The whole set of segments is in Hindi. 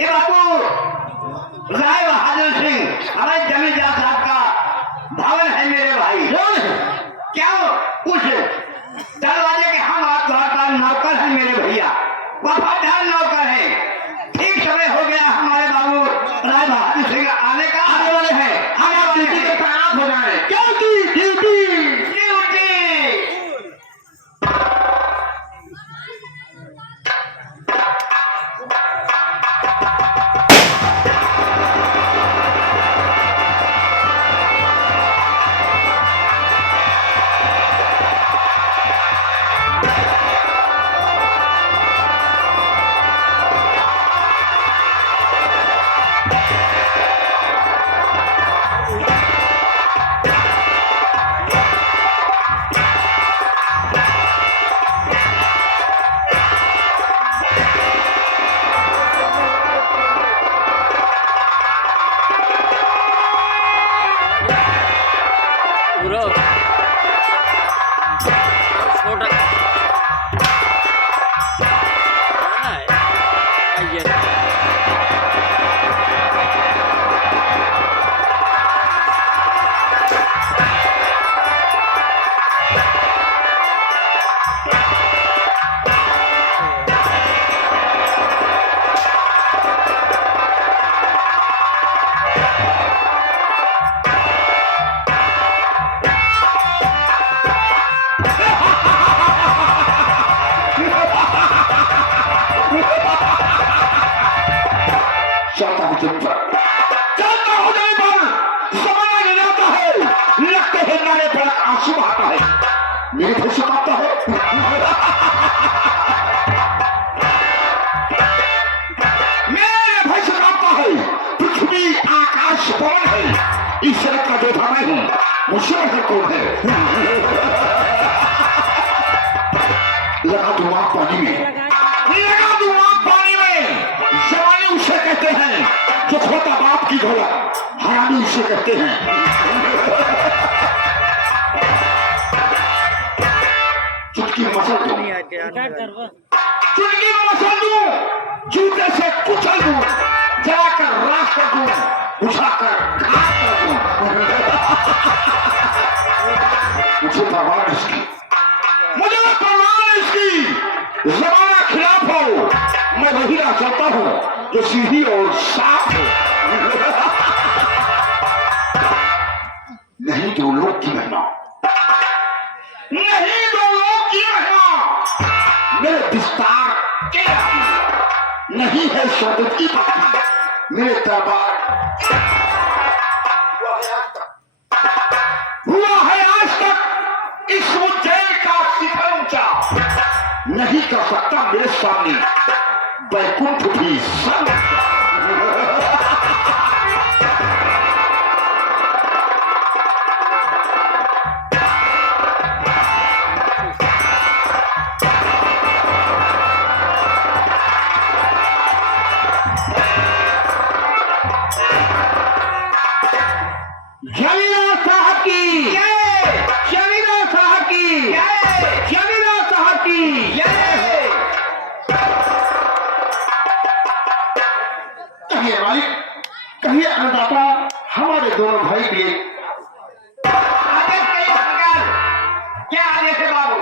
ये बाबू राय बहादुर सिंह हमारे जमींदार साहब का भवन है मेरे भाई। क्या उस दरवाजे के हम आपका नौकर है मेरे भैया, वफादार नौकर है। ठीक समय हो गया हमारे बाबू राय बहादुर सिंह आने का, आने वाले हैं। आने वाले के तैनात हो जाए। क्या ड्यूटी आंसू बहाता है, मेरे घर से काटता है। मेरे घर से काटता है। पृथ्वी आकाश पवन है, ईश्वर का जोधा मैं हूं, मुझसे बढ़कर कौन है। लगा दूं आग पानी में, लगा दूं आग पानी में। जवानी उसे कहते हैं जो खोता बाप की दौलत, हरामी उसे कहते हैं। चुटकी मसल दूं, चुटकी मसल दूं, जूते से कुचल दूं, जलाकर राख कर दूं, उठाकर घात कर दूं। मुझे परवाह नहीं इसकी, मुझे परवाह नहीं इसकी। जमाना खिलाफ हो, मैं वही राह चलता हूं जो सीधी और साफ हो। नहीं दो लोग की महिमा, नहीं दो लोग की महिमा, मेरे विस्तार के नहीं है स्वागत की बात, मेरे दरबार हुआ है आज तक। इस उज्जैन का शिखर ऊंचा नहीं कर सकता मेरे सामने बैकुंठ भी सब। कहिए अन्नदाता हमारे दोनों भाई के लिए आदेश कहिए सरकार, क्या आदेश है बाबू।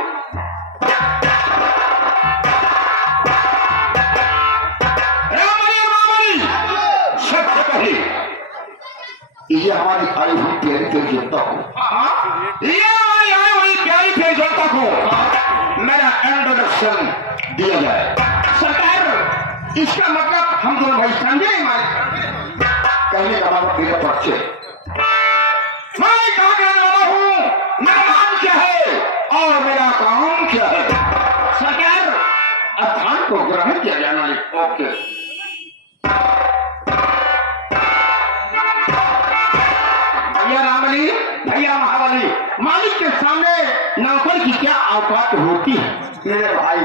सबसे पहले ये हमारी आई हुई प्यारी प्यारी जनता को, ये हमारी आई हुई प्यारी प्यारी जनता को मेरा इंट्रोडक्शन दिया जाए। सरकार इसका मतलब हम दोनों भाई समझे। कहने का मतलब मेरा परिचय, मैं कहाँ का नाम हूँ, मेरा नाम क्या है और मेरा काम क्या है। सरकार स्थान को ग्रहण किया जाना है। ओके भैया रामबली, भैया महाबली, मालिक के सामने नौकर की क्या औकात होती है मेरे भाई।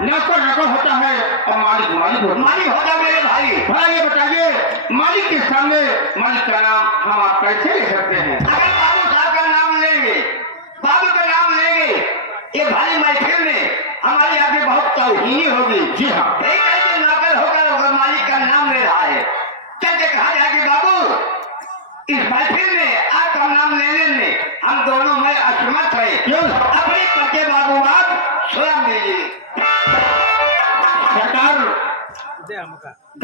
नौकर नौकर होता है और मालिक मालिक होता है मेरे भाई। भला ये बताइए मालिक के सामने मालिक का नाम हम आप कैसे ले सकते हैं। अगर बाबू साहब का नाम लेंगे, बाबू का नाम लेंगे, ये भारी महफिल में हमारी आगे बहुत तौहीनी होगी। जी हाँ, नौकर होकर मालिक का नाम ले रहा इस महफिल में आपका नाम लेने में हम दोनों में असमर्थ है। अपने पके बाबू बाप स्वयं दीजिए। सरकार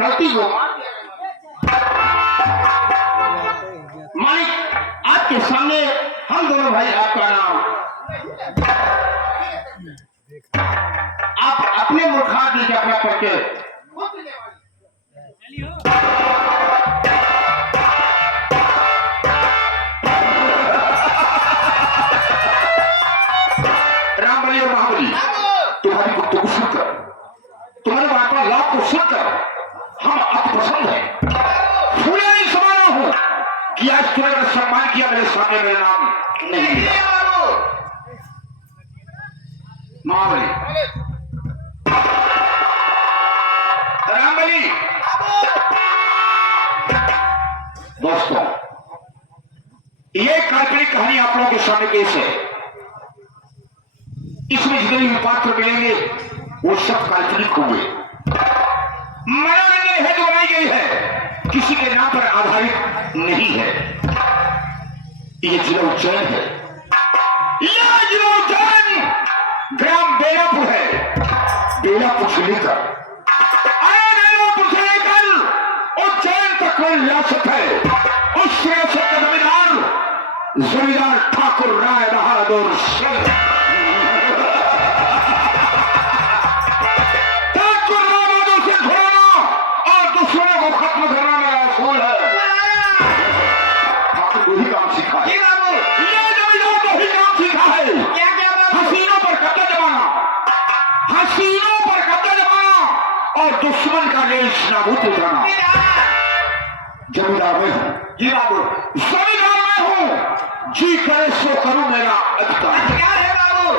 गलती को मालिक आपके सामने हम दोनों भाई आपका नाम आप अपने मुखात लीजिए अपना करके राम बली और महाबली तुम्हारी गुप्त को सुनकर तुम्हारे वार्ता लाभ को सुनकर हम अति पसंद है। फूले नहीं समाना हूं कि आज तुम्हारा सम्मान किया मेरे सामने मेरा नाम नहीं लिया। महाबली रामबली दोस्तों ये काल्पनिक कहानी आप लोगों के सामने पेश है। इसमें जितने भी पात्र मिलेंगे वो सब काल्पनिक होंगे। मनोरंजन हेतु बनाई गई है, किसी के नाम पर आधारित नहीं है। ये जिला उज्जैन है। यह जिला उज्जैन ग्राम बेलापुर है। बेलापुर से लेकर उज्जैन तक कोई रियासत है। उस रियासत का जमींदार ठाकुर राय बहादुर सिंह। ठाकुर राय बहादुर सिंह घुराना और दुश्मनों को खत्म करना मेरा असूल है। ठाकुर वही काम सीखा है। ये जमींदार तो ही काम सीखा है। हसीनों पर कब्जा जमाना, हसीनों पर कब्जा जमाना और दुश्मन का देश नाबूद उठाना। जमींदार मैं हूं। जी बाबू जमींदार मैं हूं। जी करे सो करूं मेरा अधिकार। क्या है बाबू?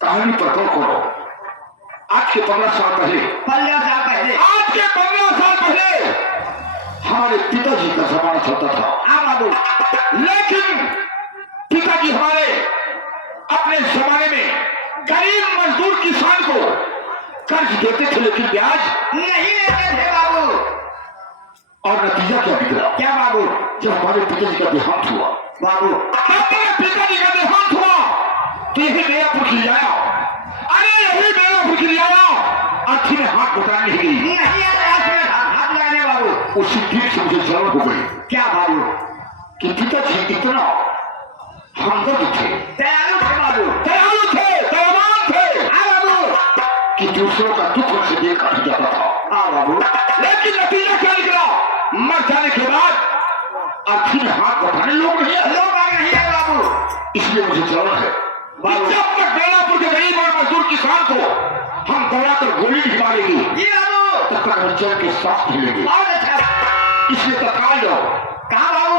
कहानी पर गौर करो। आज के 15 साल पहले आज के 15 साल पहले हमारे पिताजी का जमाना चलता था। हाँ बाबू। लेकिन पिताजी हमारे अपने जमाने में गरीब मजदूर किसान को कर्ज देते थे लेकिन ब्याज नहीं लेते थे बाबू। और नतीजा क्या निकला? क्या बाबू? जब हमारे पिताजी का देहांत हुआ बाबू, हमारे पिताजी का देहांत हुआ तो यही बेलापुर की आया। अरे यही बेलापुर की आया। आखी में हाथ घुटाने गई नहीं हाथ लगाने बाबू। उसी दिन से मुझे जरूर हो गई। क्या बाबू? कि पिताजी इतना हमदर्द थे, दयालु थे बाबू, दयालु थे, दयावान थे। हाँ बाबू। कि दूसरों का दुख उनसे देखा नहीं जाता था। हाँ बाबू। लेकिन नतीजा क्या निकला? मर जाने के बाद आखिर में हाथ बढ़ाने लोग नहीं है बाबू। इसलिए मुझे जरूरत है जब तक बेलापुर के गरीब और मजदूर किसान को हम दौड़ाकर गोली नहीं मारेंगे तब तक हम चैन के साथ मिलेंगे। इसलिए तत्काल जाओ। कहाँ बाबू?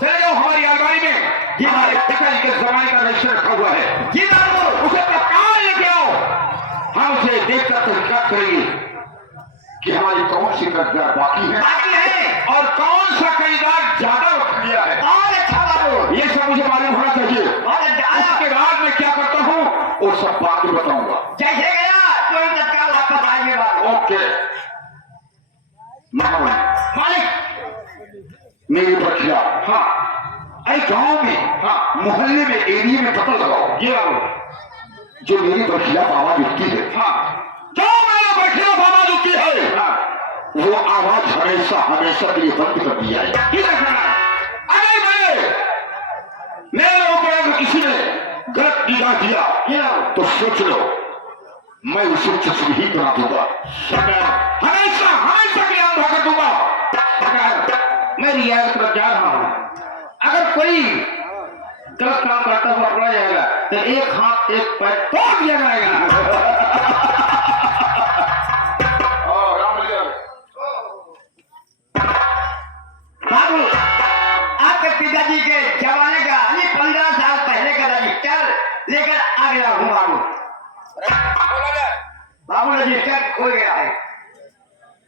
चले जाओ हमारी अलमारी में। ये हमारे पिताजी के जमाने का रजिस्टर रखा हुआ है। जी बाबू। उसे तत्काल लेके आओ। हम उसे देखकर तहकीकात करेंगे कि हमारी कौन सी कर्जदार बाकी है और कौन सा खरीदार ज्यादा उठ लिया है। और अच्छा बाबू। ये सब मुझे मालूम होना चाहिए। उसके बाद मैं क्या करता हूँ वो सब बात में बताऊंगा। जैसे गया तो तत्काल वापस आएंगे बाबू। ओके मालिक मेरी प्रक्रिया। हाँ अरे गांव में, हाँ मोहल्ले में, एरिया में पता लगाओ। ये बाबू जो मेरी प्रक्रिया आवाज उठती है, हाँ जो मेरा प्रक्रिया आवाज उठती है, हाँ वो आवाज हमेशा हमेशा के लिए बंद कर दिया है। अरे मेरे ऊपर अगर किसी ने गलत निगाह दिया तो सोच लो मैं उसे चश्म ही करा दूंगा। हमेशा हमेशा के लिए अंधा कर दूंगा। मैं रियायत पर जा रहा हूं। अगर कोई गलत काम करता हुआ पकड़ा जाएगा तो एक हाथ एक पैर तोड़ दिया जाएगा। बाबू आपके पिताजी के जमाने का 15 साल पहले का रजिस्टर लेकर आ गया हूँ बाबू। बाबू रजिस्टर खो गया है।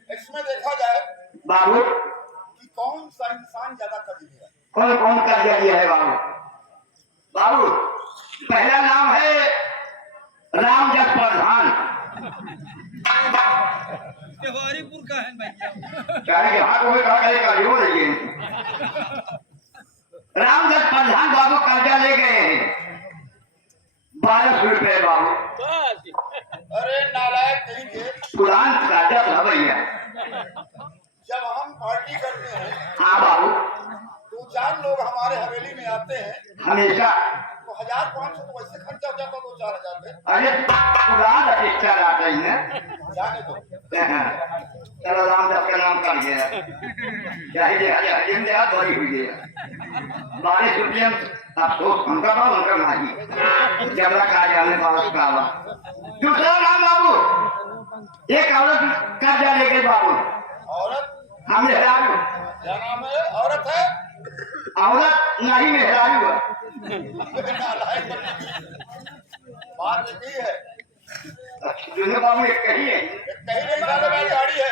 इसमें देखा जाए बाबू कि कौन सा इंसान ज्यादा कर्ज लिया। कौन कौन कर्ज लिया है बाबू? बाबू पहला नाम है रामजस प्रधान। गौरीपुर का है भाई। क्या है कि हाथ में कहा गया लेकिन रामदत्त प्रधान बाबू कर्जा ले गए हैं 1200 रुपए बाबू। अरे नालायक कहीं के, पुरान कर्जा था भैया। जब हम पार्टी करते हैं हाँ बाबू, 2-4 लोग हमारे हवेली में आते हैं हमेशा। तो 1500 तो वैसे खर्चा हो जाता 2-4 हजार में। अरे पुरान रजिस्टर आ गई है। जाने दो। चलो रामदत्त का नाम कर गया, बड़ी हुई है 12 रुपये। अफसोस उनका था, उनका नहीं जबरा खा जाने बाबू का। दूसरा नाम बाबू, एक औरत कर्जा ले गई बाबू। औरत? हम मेहरारू। क्या नाम है? औरत है? औरत नहीं मेहरारू। नालायक बात एक ही है। दोनों बाबू एक कही है, कहीं नहीं जाने वाली गाड़ी है।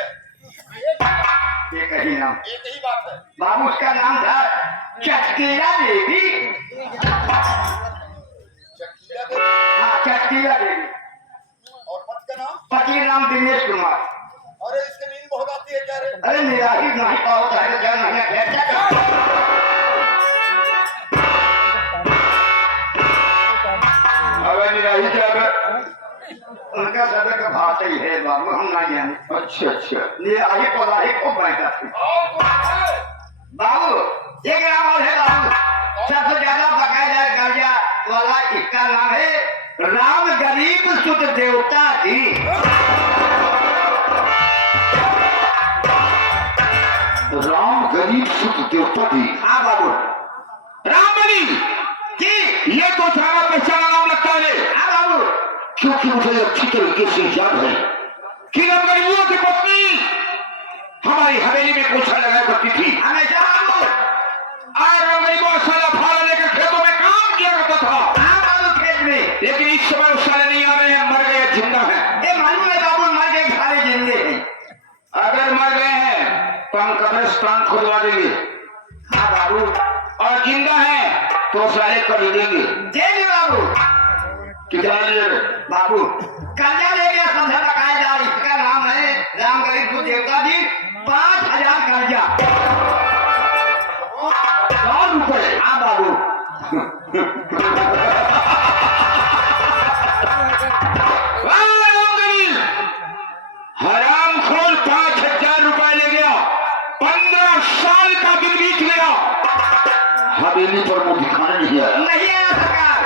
एक कही नाम, एक ही बात है। बाबू उसका नाम था चटकीला देवी। चकिया देवी। हाँ चटकीला देवी। और पति का नाम? पति का नाम दिनेश कुमार। अरे इसकी नींद बहुत आती है क्या रे? अरे मेरा ही नहीं पाओ चाहे क्या नहीं उनका सदर का भाषा ही है बाबू, हम ना जाने। अच्छा ये आगे पढ़ाई को बैठा थे और कौन है? बाबू। एक नाम और है बाबू, सबसे ज्यादा बकायदा कर्जा वाला, इसका नाम है राम गरीब सुत देवता जी। राम गरीब सुख देवता दी। हाँ बाबू। रामबली जी ये तो सारा पहचाना नाम लगता है। हाँ बाबू। क्योंकि मुझे अच्छी तरीके से याद है कि राम गरीबों की पत्नी हमारी हवेली में पोछा लगाया करती थी। हमेशा बाबू। और राम गरीबों साला फाला लेकर खेतों में काम किया करता था। हाँ बाबू खेत में। लेकिन इस समय उस साले नहीं आ रहे हैं, मर गए, जिंदा है। ये मालूम है बाबू, मर गए सारे जिंदे हैं। अगर मर गए हैं तो हम कब्रिस्तान खुदवा देंगे। हाँ बाबू। और जिंदा है तो साले कर देंगे। देंगे बाबू। कितना लेंगे बाबू? कर्जा ले गया समझा बकायदा, इसका नाम है राम गरीब सुत देवता जी। 5000 कर्जा। 100 रुपए। हाँ बाबू। हराम खोर 5000 रुपए ले गया, 15 साल का दिन बीत गया, हवेली पर मुंह दिखाने नहीं आया। नहीं आया सरकार।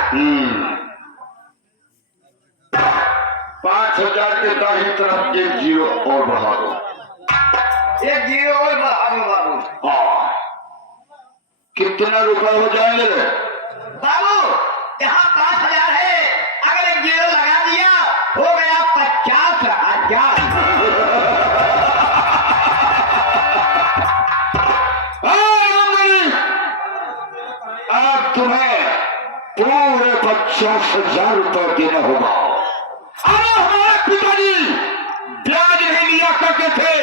5000 के दाहिनी तरफ 1 जीरो और बढ़ा दो। 1 जीरो और बढ़ा दो बाबू। हाँ, कितना रुपए हो जाएंगे रे? बाबू यहाँ 5000 है, अगर 1 जीरो लगा दिया हो गया 50,000। अब तुम्हें पूरे 50,000 रुपए देना होगा। अरे हमारे पिताजी ब्याज नहीं लिया करते थे,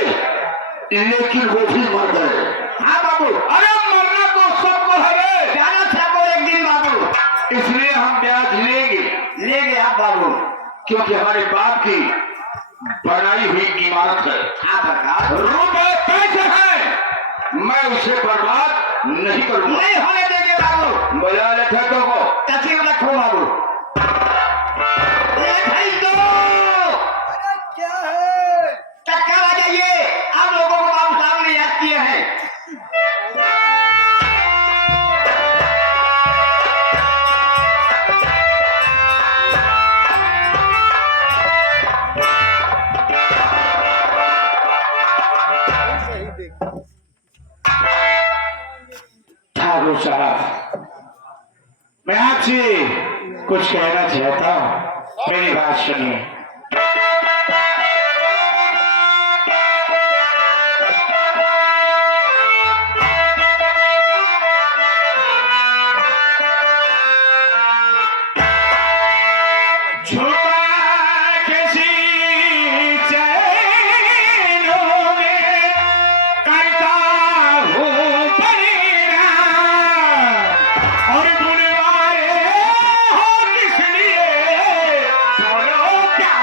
लेकिन वो भी मर गए। हाँ बाबू। अरे मरना तो सबको है, जाना सबको एक दिन बाबू, इसलिए हम ब्याज लेंगे। ले गया बाबू, क्योंकि हमारे बाप की बनाई हुई इमारत है। हाँ सरकार। रुपए पैसे हैं, मैं उसे बर्बाद नहीं करूंगा। नहीं होने देंगे बाबू। बजा ले ठेकों को। तस्वीर रखो बाबू। क्या है? तत्काल आ जाइए, आप लोगों को बाबू साहब ने याद किया है। ठाकुर साहब, मैं आपसे कुछ कहना चाहता हूँ, मेरी बात सुनिए। और बुलवाए हो किस लिए, बोलो क्या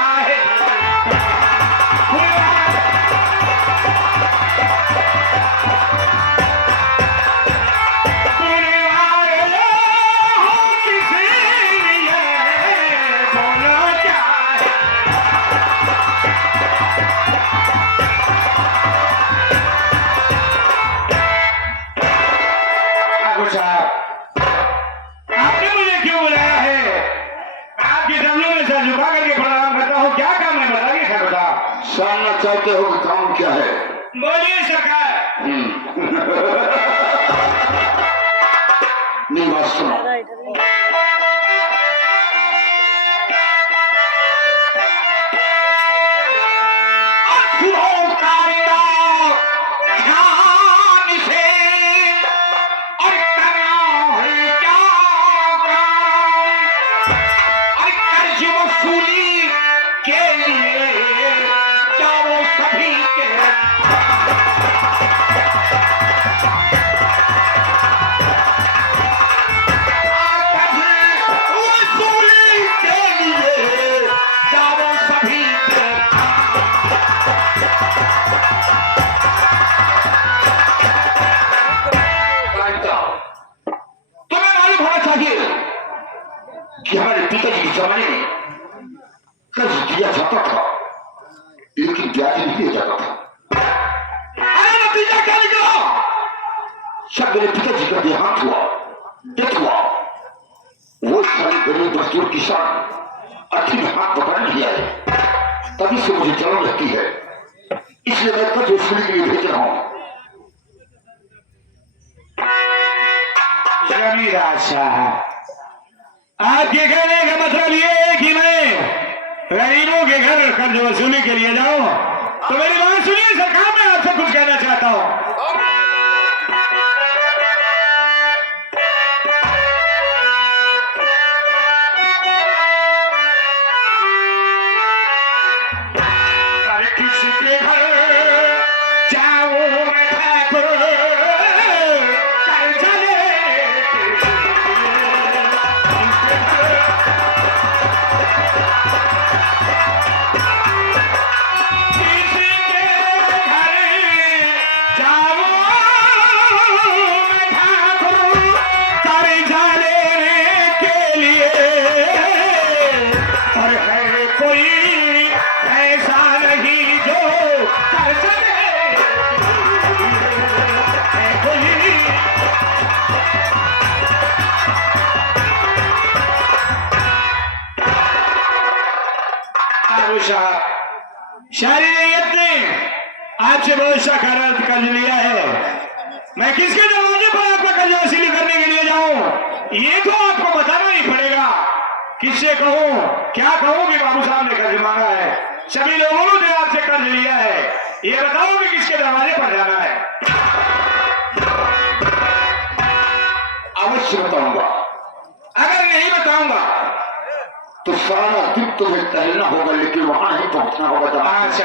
रहे हो कि काम क्या है? बोलिए सरकार। मेरी बात सुनो। सुनो कारिंदा ध्यान से, और करना है क्या काम, और कर्ज वसूली के लिए जाओ सभी के। कि हमारे पिताजी के जमाने में कर्ज दिया जाता था, लेकिन ब्याज नहीं दिया जाता था। अरे नतीजा क्या निकला? जब मेरे पिताजी का देहांत हुआ, डेथ हुआ, वो सारे गरीब मजदूर किसान अर्थी में हाथ पकड़ लिया है। तभी से मुझे जलन रहती है, इसलिए मैं कर्ज वसूली के लिए भेज रहा हूं। जमींदार साहब, आपके कहने का मतलब ये है कि मैं गरीबों के घर कर्ज वसूली के लिए जाऊं? तो मेरी बात सुनिए सरकार, मैं आपसे कुछ कहना चाहता हूं। अरे किसके घर जाऊं मैं ठाकुर, कर्ज शरीयत ने आपसे बहुत सा कर्ज लिया है, मैं किसके दरवाजे पर आपका कर्ज वसूली करने के लिए जाऊं? ये तो आपको बताना ही पड़ेगा। किससे कहूं, क्या कहूं कि बाबू साहब ने कर्ज मांगा है, सभी लोगों ने आपसे कर्ज लिया है, ये बताओ कि किसके दरवाजे पर जाना है? अवश्य बताऊंगा। अगर नहीं बताऊंगा तो सारा दिन तुम्हें टहलना होगा, लेकिन वहां नहीं पहुंचना होगा। अच्छा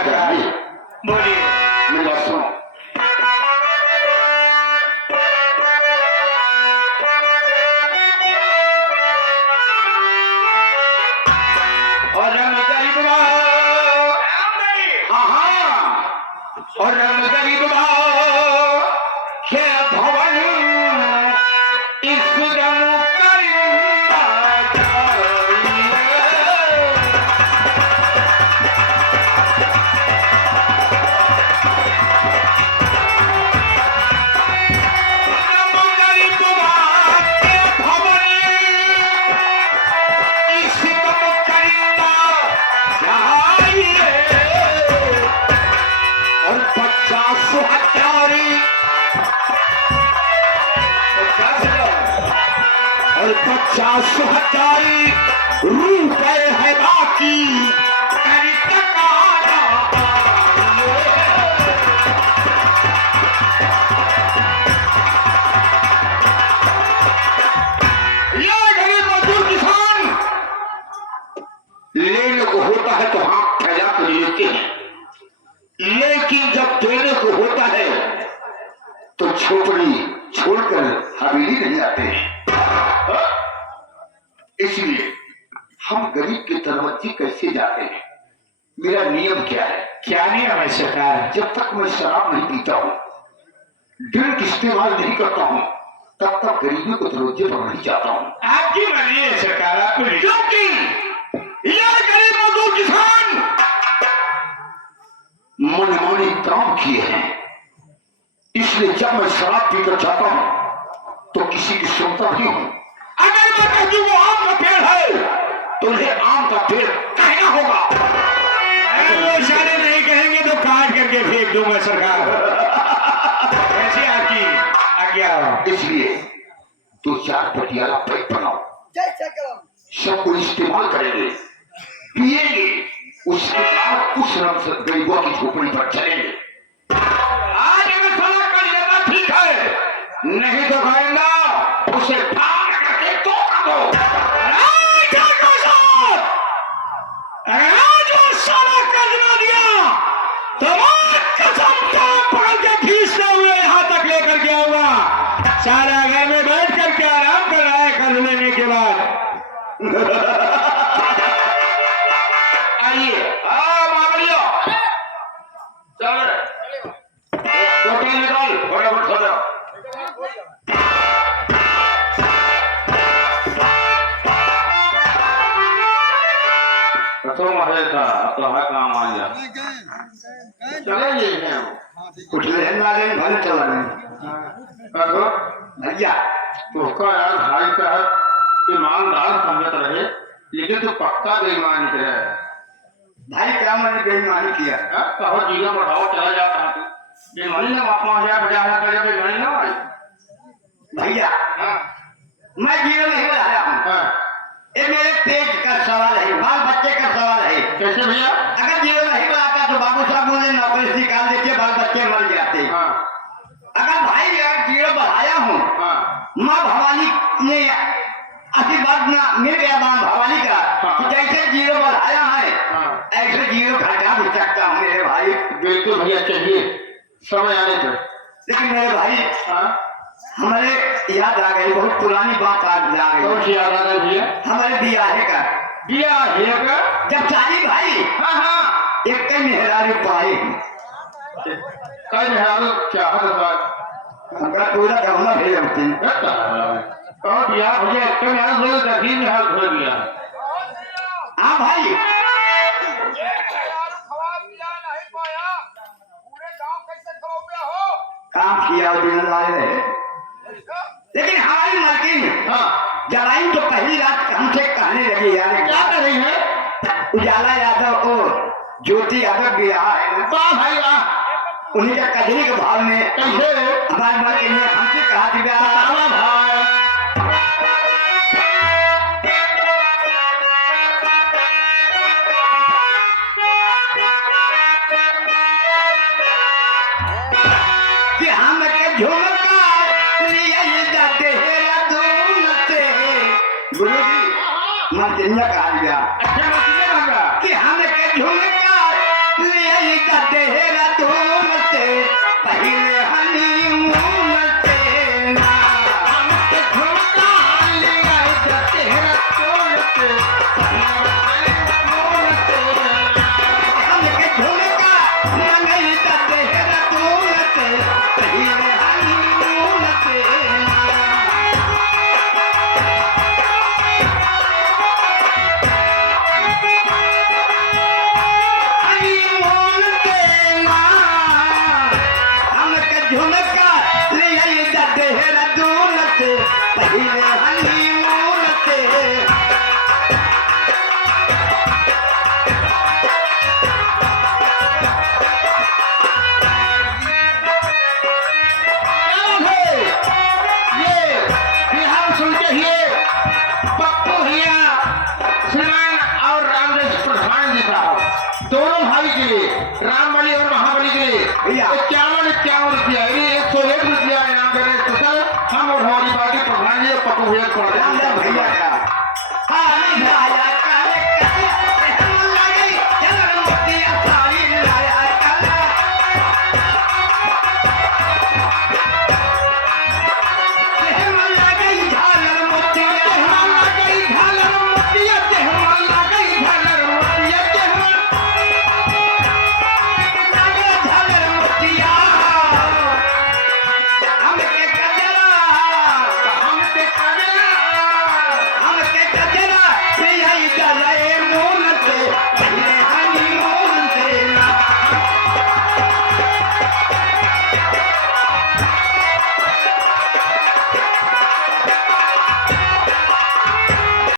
बोलिए। मेरी बात सुनो। और गरीब और गरीब क्या भवन इस दम और 50,000 रुपए है बाकी। लेने को होता है तो हाथ फैला कर लेते हैं, लेकिन जब देने को होता है तो छोकरी छोड़कर हवेली नहीं आते हैं। इसलिए हम गरीब के दरवाजे कैसे जाते हैं? मेरा नियम क्या है? क्या नियम है सरकार? जब तक मैं शराब नहीं पीता हूँ, ड्रिंक इस्तेमाल नहीं करता हूँ, तब तक गरीबी को दरवाजे पर नहीं जाता हूँ। आपकी मर्जी है सरकार, आपको क्योंकि यह गरीब मजदूर किसान मनमानी काम किए हैं, इसलिए जब मैं शराब पीकर जाता हूँ तो किसी की सुनता नहीं हूँ। अगर मैं कहती हूँ वो आम का पेड़ है तो उन्हें आम का पेड़ कहना होगा। अगर वो सारे नहीं कहेंगे तो काट के इसलिए तो 4 पटियाला पैक बनाओ, जैसे कलम सबको इस्तेमाल करेंगे, पिएंगे, उसके बाद उस रंग से गरीबों की झोपड़ी पर चलेंगे। आज अगर सलाह कर लेता ठीक है, नहीं तो कहेगा उसे ठाक करके तो कर दो। अगर आज वो साला कर ना दिया तो कसम पकड़ के खींचते हुए यहाँ तक लेकर के आऊंगा। सारा घर में बैठ करके आराम कर रहा है कर लेने के बाद। आइए मामलियो चल फोटो निकाल फटाफट खो जाओ। तो महेगा तो हमें काम आ गया चले गए कुछ लेन वाले घर चला गए तो भैया। तो उसका यार भाई का ईमानदार समझत रहे, लेकिन तो पक्का बेईमान है। भाई क्या मैंने बेईमानी किया? कहो जीरो बढ़ाओ चला जाता है बेईमानी ना वापस जा बजा है करे बेईमानी ना भाई। भैया मैं जीरो नहीं बढ़ाया हूँ, ये मेरे पेट का सवाल है, बाल बच्चे का सवाल है। कैसे भैया? अगर जीरो नहीं बढ़ाता तो बाबू साहब मुझे नौकरी से निकाल देते, बाल बच्चे मर जाते। अगर भाई यार जीरो बढ़ाया हूँ, माँ भवानी ने आशीर्वाद ना मिल गया माँ भवानी का कि जैसे जीरो बढ़ाया है ऐसे जीरो घटा भी सकता हूँ मेरे भाई। बिल्कुल भैया चाहिए समय आने पर। लेकिन मेरे भाई हमारे याद आ गई, बहुत पुरानी बात आ गई। कौन सी याद आ गई भैया? हमारे बियाहे का जब चाली भाई एक कई मेहरारू पाए, कई मेहरारू क्या उनका पूरा गमला भेज होते और भैया भैया एक मेहरारू बोल दही में हाल भर दिया। हाँ भाई खवा दिया नहीं पाया, पूरे गांव कैसे खवाया हो? काम किया और दिन लाए रहे। लेकिन हमारी मलकिन जलाइन तो पहली रात हमसे कहने लगी, यार क्या कर रही है? उजाला यादव को ज्योति यादव बियाह है ना, वाह भाई वाह, उन्हीं का कजरी के भाव में कैसे हमारे मलकिन ने हमसे कहा कि बतावा भाई? कि हम के झुमका लिए जाते हैं दून से। गुरु जी मलकिन ने कहा गया अच्छा मसीहा होगा कि हम के झुमका लिए जाते हैं दून से, पहले हनीमून से ना। हमके झुमका लिया जाते हैं तोड़ से, हनीमून से ना। हम के झुमका नहीं जाते हैं दून से, पहले हनीमून से ना। हनीमून से ना। हमके झुमका लिए जाते हैं दून से, पहले हनीमून से। ये बिहार सुन के ही पप्पू भैया श्रीमान और रामदेव प्रधान जी साहब दोनों भाई के लिए राम